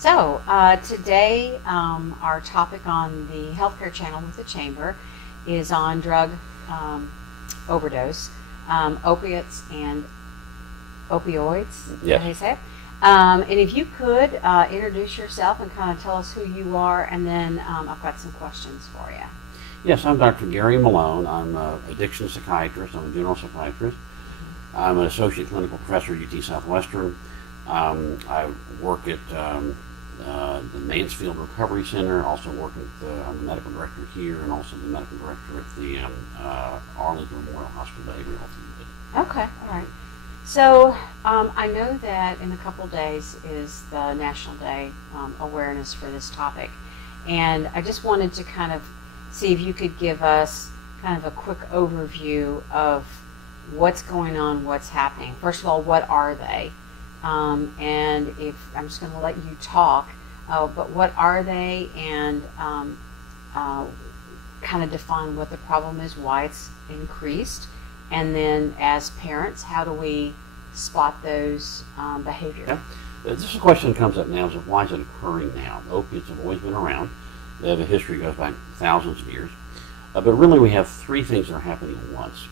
Today, our topic on the healthcare channel with the Chamber is on drug overdose, opiates and opioids. Yes. How do you say it? And if you could introduce yourself and kind of tell us who you are, and then I've got some questions for you. Yes, I'm Dr. Gary Malone. I'm an addiction psychiatrist. I'm a general psychiatrist. I'm an associate clinical professor at UT Southwestern. I work at the Mansfield Recovery Center. Also work at I'm the medical director here, and also the medical director at the Arlington Memorial Hospital Behavioral Health Unit. Okay, all right. So I know that in a couple days is the National Day awareness for this topic, and I just wanted to kind of see if you could give us kind of a quick overview of what's going on, what's happening. First of all, what are they? And if I'm just going to let you talk, but what are they, and kind of define what the problem is, why it's increased, and then as parents, how do we spot those behaviors? Yeah. This is a question that comes up now: is why is it occurring now? Opiates have always been around. They have a history that goes back thousands of years. But really, we have three things that are happening at once.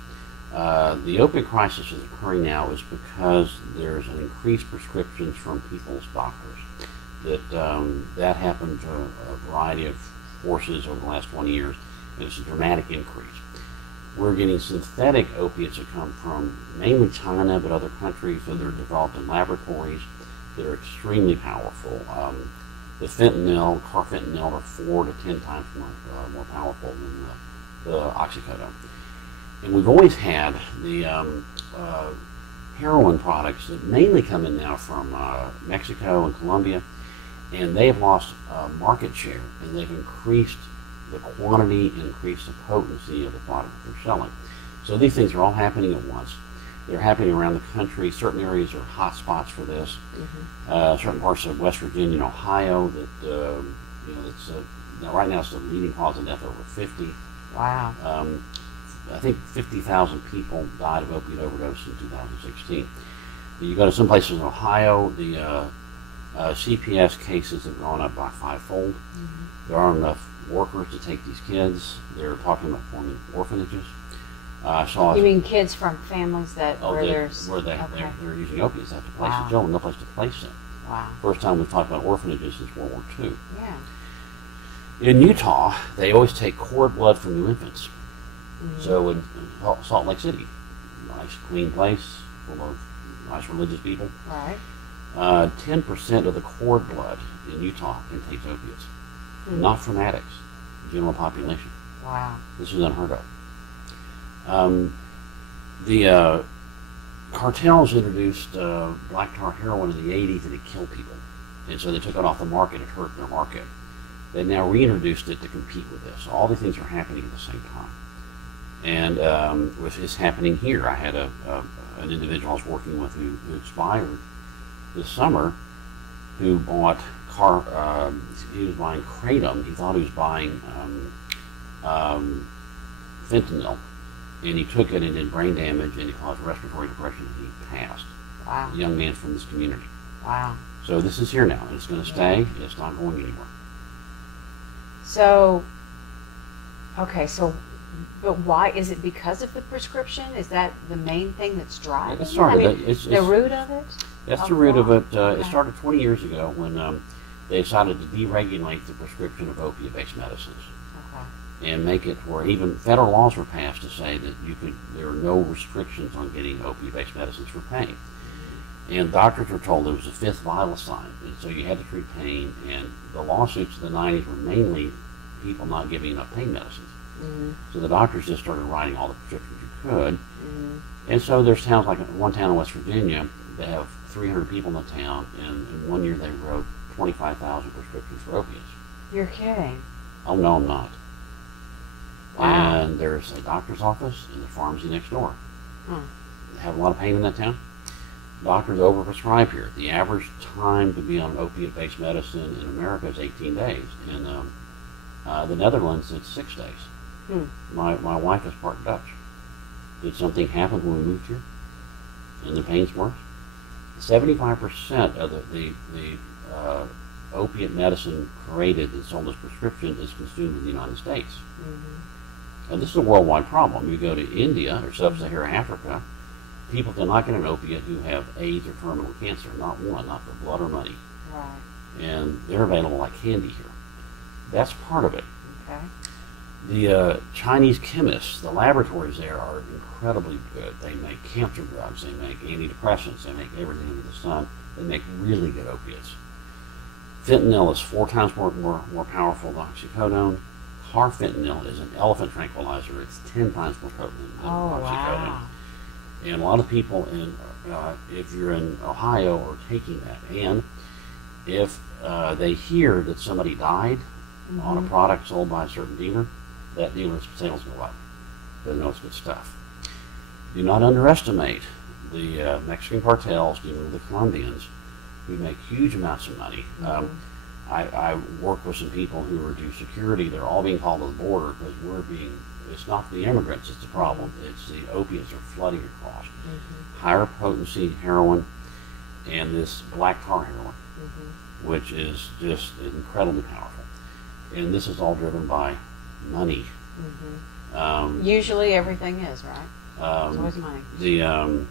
The opiate crisis is occurring now is because there's an increased prescriptions from people's doctors. That happened to a variety of forces over the last 20 years, and it's a dramatic increase. We're getting synthetic opiates that come from mainly China, but other countries that are developed in laboratories that are extremely powerful. The fentanyl, carfentanil, are 4 to 10 times more powerful than the oxycodone. And we've always had the heroin products that mainly come in now from Mexico and Colombia, and they have lost market share, and they've increased the quantity and increased the potency of the product that they're selling. So these things are all happening at once. They're happening around the country. Certain areas are hot spots for this. Certain parts of West Virginia and Ohio that that's right now it's the leading cause of death over 50. Wow. I think 50,000 people died of opiate overdose in 2016. You go to some places in Ohio, the CPS cases have gone up by 5-fold. There aren't enough workers to take these kids. They're talking about forming orphanages. You mean kids from families that where they're using opiates? They have to place the children, no place to place them. Wow. First time we've talked about orphanages since World War II. Yeah. In Utah, they always take cord blood from new infants. So in Salt Lake City, nice clean place full of nice religious people. Right. 10% of the cord blood in Utah contains opiates, not from addicts, general population. Wow. This is unheard of. The cartels introduced black tar heroin in the 80s, and it killed people. And so they took it off the market. It hurt their market. They now reintroduced it to compete with this. All these things are happening at the same time. And it's happening here. I had an individual I was working with who expired this summer, who bought he was buying kratom. He thought he was buying fentanyl, and he took it and did brain damage, and it caused respiratory depression, and he passed. Wow. A young man from this community. Wow. So this is here now, and it's going to stay, and it's not going anywhere. So, okay, but why? Is it because of the prescription? Is that the main thing that's driving it? It's the root of it? That's the root of it. It started 20 years ago when they decided to deregulate the prescription of opiate-based medicines. And make it where even federal laws were passed to say that there are no restrictions on getting opiate-based medicines for pain. And doctors were told it was a fifth vital sign, and so you had to treat pain. And the lawsuits of the 90s were mainly people not giving enough pain medicines. So the doctors just started writing all the prescriptions you could. And so there's towns like one town in West Virginia, they have 300 people in the town, and in 1 year they wrote 25,000 prescriptions for opiates. You're kidding. Oh, no, I'm not. Wow. And there's a doctor's office and the pharmacy next door. They have a lot of pain in that town. Doctors overprescribe here. The average time to be on an opiate-based medicine in America is 18 days. In the Netherlands, it's 6 days. My wife is part Dutch. Did something happen when we moved here? And the pain's worse? 75% of the opiate medicine created and sold as prescription is consumed in the United States. And this is a worldwide problem. You go to India or sub-Saharan Africa, people cannot get an opiate who have AIDS or terminal cancer, not one, not for blood or money. Right. And they're available like candy here. That's part of it. Okay. The Chinese chemists, the laboratories there are incredibly good. They make cancer drugs, they make antidepressants, they make everything under the sun. They make really good opiates. Fentanyl is 4 times more powerful than oxycodone. Carfentanil is an elephant tranquilizer. It's 10 times more potent than oxycodone. Wow. And a lot of people, if you're in Ohio, are taking that. And if they hear that somebody died on a product sold by a certain dealer, that dealer's sales go up. They know it's good stuff. Do not underestimate the Mexican cartels dealing with the Colombians, who make huge amounts of money. I work with some people who are due security. They're all being called to the border because it's not the immigrants that's the problem. It's the opiates are flooding across. Higher potency heroin and this black tar heroin, which is just incredibly powerful. And this is all driven by money. Usually everything is, right? It's always money. The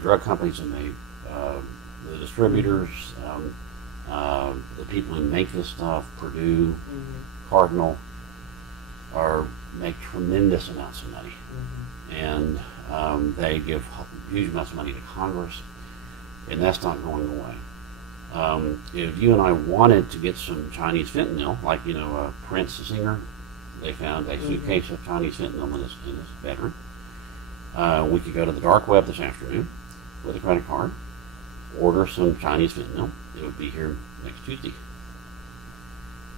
drug companies and the distributors, the people who make this stuff, Purdue, Cardinal, make tremendous amounts of money. And they give huge amounts of money to Congress, and that's not going away. If you and I wanted to get some Chinese fentanyl, like Prince, the singer, they found a suitcase of Chinese fentanyl in his bedroom. We could go to the dark web this afternoon with a credit card, order some Chinese fentanyl. It would be here next Tuesday.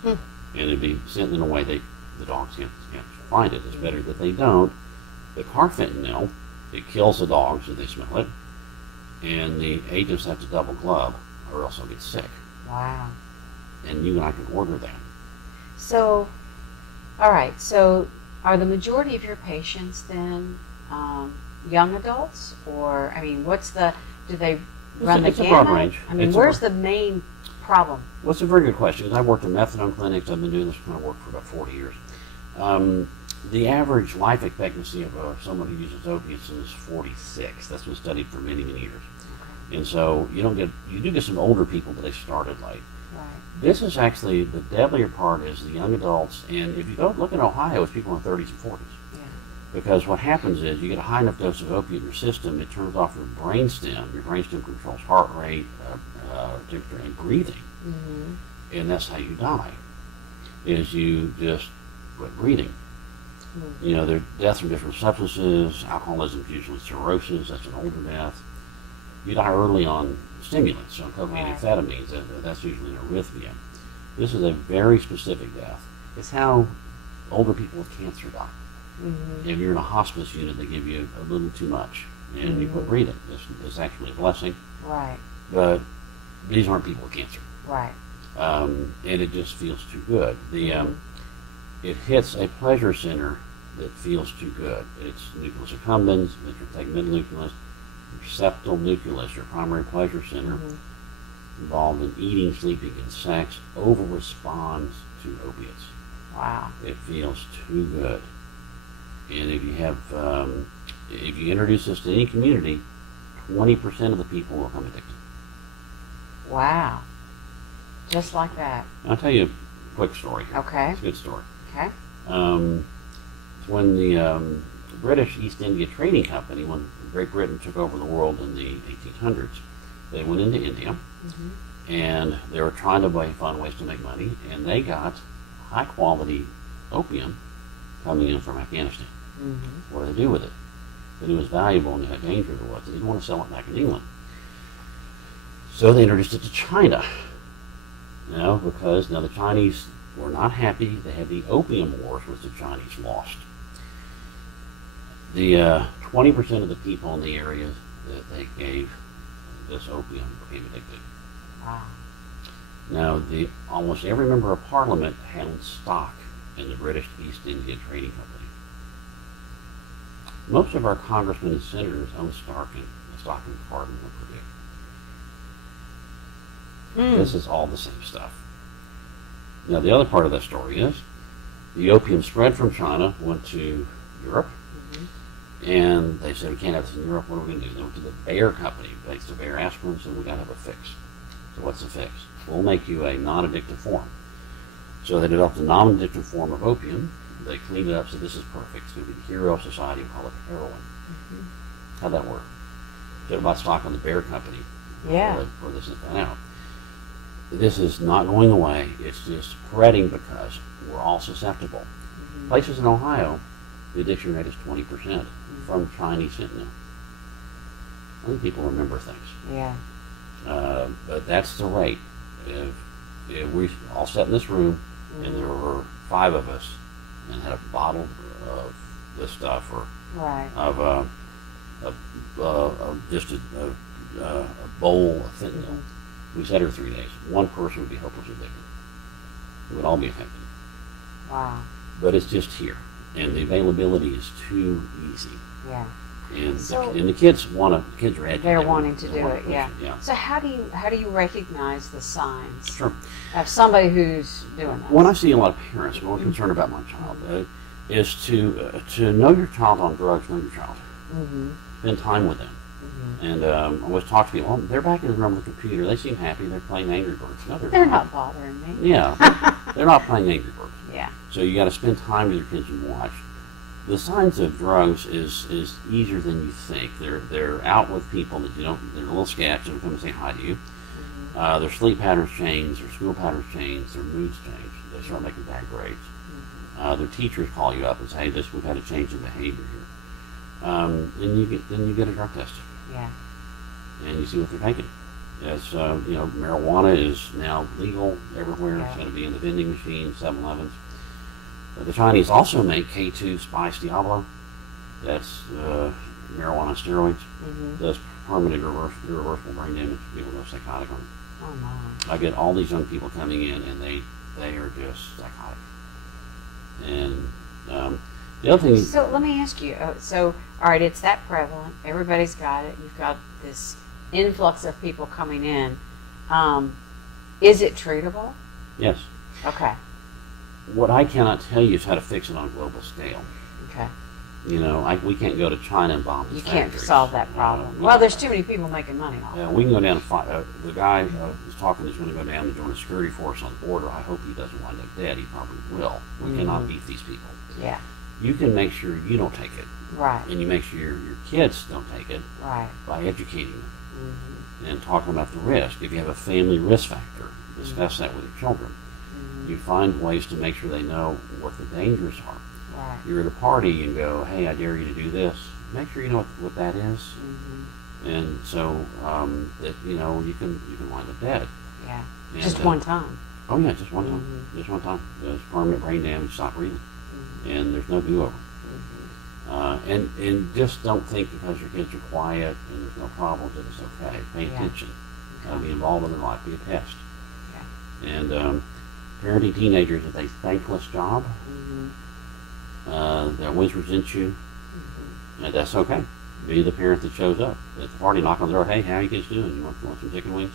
And it'd be sent in a way the dogs can't find it. It's better that they don't. The carfentanil, it kills the dogs if they smell it, and the agents have to double glove or else they'll get sick. Wow. And you and I can order that. So, all right. So, are the majority of your patients then young adults, or do they run the it's a broad gamut? range. I mean, where's the main problem? Well, it's a very good question, because I've worked in methadone clinics. I've been doing this kind of work for about 40 years. The average life expectancy of someone who uses opiates is 46. That's been studied for many, many years. Okay. And so you do get some older people, but they started late. Right. This is actually, the deadlier part is the young adults, and if you go look in Ohio, it's people in their 30s and 40s. Yeah. Because what happens is you get a high enough dose of opiate in your system, it turns off your brainstem. Your brainstem controls heart rate, temperature, and breathing. And that's how you die, is you just quit breathing. There are deaths from different substances. Alcoholism is usually cirrhosis. That's an older death. You die early on stimulants, on cocaine, amphetamines. That's usually an arrhythmia. This is a very specific death. It's how older people with cancer die. If you're in a hospice unit, they give you a little too much, and you quit breathing. It's actually a blessing. Right. But these aren't people with cancer. Right. And it just feels too good. It hits a pleasure center that feels too good. It's nucleus accumbens, ventricular nucleus, your septal nucleus, your primary pleasure center, involved in eating, sleeping, and sex, over-responds to opiates. Wow. It feels too good. And if you introduce this to any community, 20% of the people will become addicted. Wow. Just like that. I'll tell you a quick story. Okay. It's a good story. Okay. When the British East India Trading Company, when Great Britain took over the world in the 1800s, they went into India, and they were trying to find ways to make money, and they got high-quality opium coming in from Afghanistan. What do they do with it? They knew it was valuable and how dangerous it was. They didn't want to sell it back in England. So they introduced it to China. Because now the Chinese were not happy. They had the opium wars, which the Chinese lost. The 20% of the people in the areas that they gave this opium became addicted. Wow. Now, almost every member of Parliament held stock in the British East India Trading Company. Most of our congressmen and senators own stock in Cardinal and Purdue. This is all the same stuff. Now, the other part of that story is the opium spread from China, went to Europe, and they said, we can't have this in Europe, what are we going to do? They went to the Bayer company, makes the Bayer aspirin, and we got to have a fix. So what's the fix? We'll make you a non-addictive form. So they developed a non-addictive form of opium. They cleaned it up, so this is perfect. It's going to be the hero of society. We call it heroin. How'd that work? Did about stock on the Bayer company before this is found out. This is not going away. It's just spreading because we're all susceptible. Places in Ohio, the addiction rate is 20% from Chinese fentanyl. I think people remember things. Yeah. But that's the rate. If we all sat in this room and there were 5 of us and had a bottle of this stuff or of just a bowl of fentanyl, we sat here 3 days. One person would be hopelessly addicted. We would all be affected. Wow. But it's just here, and the availability is too easy. Yeah. And So- the kids want to. Kids are educated. They're wanting to They do wanna it, push yeah. Yeah. So how do you recognize the signs Sure. of somebody who's doing that? When I see a lot of parents who are concerned about my child, is to know your child on drugs, know your child. Spend time with them. And I always talk to people, they're back in the room with the computer. They seem happy. They're playing Angry Birds. No, They're not bothering me. Yeah, they're not playing Angry Birds. Yeah. So you got to spend time with your kids and watch. The signs of drugs is easier than you think. They're out with people that you don't. They're a little sketchy. They come and say hi to you. Their sleep patterns change. Their school patterns change. Their moods change. They start making bad grades. Their teachers call you up and say, "Hey, we've had a change in behavior here." Then you get a drug test. Yeah. And you see what they're taking. As marijuana is now legal everywhere. It's going to be in the vending machines, 7-Elevens. The Chinese also make K2 Spice Diablo. That's marijuana on steroids. Does permanent irreversible brain damage. People go psychotic on it. Oh my. I get all these young people coming in, and they are just psychotic. And the other thing. So let me ask you. All right, it's that prevalent. Everybody's got it. You've got this influx of people coming in. Is it treatable? Yes. Okay. What I cannot tell you is how to fix it on a global scale. Okay. We can't go to China and bomb You these can't factories. solve that problem. Well, there's too many people making money off it. We can go down and fight. The guy was talking is going to go down and join a security force on the border. I hope he doesn't wind up dead. He probably will. We cannot beat these people. Yeah. You can make sure you don't take it. Right. And you make sure your kids don't take it Right. by educating them and talking about the risk. If you have a family risk factor, discuss that with your children. You find ways to make sure they know what the dangers are. Right. You're at a party and go, "Hey, I dare you to do this." Make sure you know what that is, and so that you can wind up dead. Yeah. And, Just one time. Oh yeah, just one time. Just one time. There's permanent brain damage. Stop breathing, and there's no do-over. And just don't think because your kids are quiet and there's no problems that it's okay. Pay attention. Be involved in their life. Be a test. Yeah. And parenting teenagers is a thankless job. They always resent you, and that's okay. Be the parent that shows up at the party, knock on the door. "Hey, how are you kids doing? You want some chicken wings?"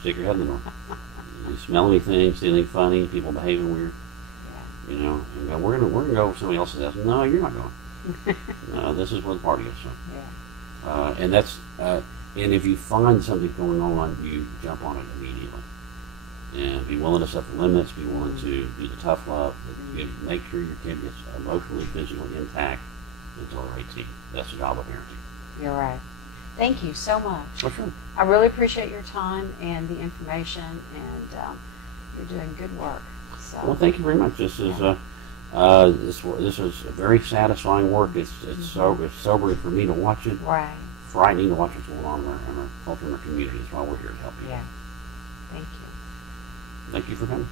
Stick your head in the door. You smell anything, see anything funny, people behaving weird. And go, we're gonna go with somebody else's house. No, you're not going. No, this is where the party is. So. Yeah. And that's and if you find something going on, you jump on it immediately. And be willing to set the limits. Be willing to do the tough love. Make sure your kid gets emotionally, physically intact until they're 18. That's the job of parenting. You're right. Thank you so much. For sure. I really appreciate your time and the information, and you're doing good work. So. Well, thank you very much. This is this is very satisfying work. It's sobering for me to watch it. Right. Frightening to watch what's going on in our culture and our community. That's why we're here to help you. Yeah. Thank you. Thank you for coming.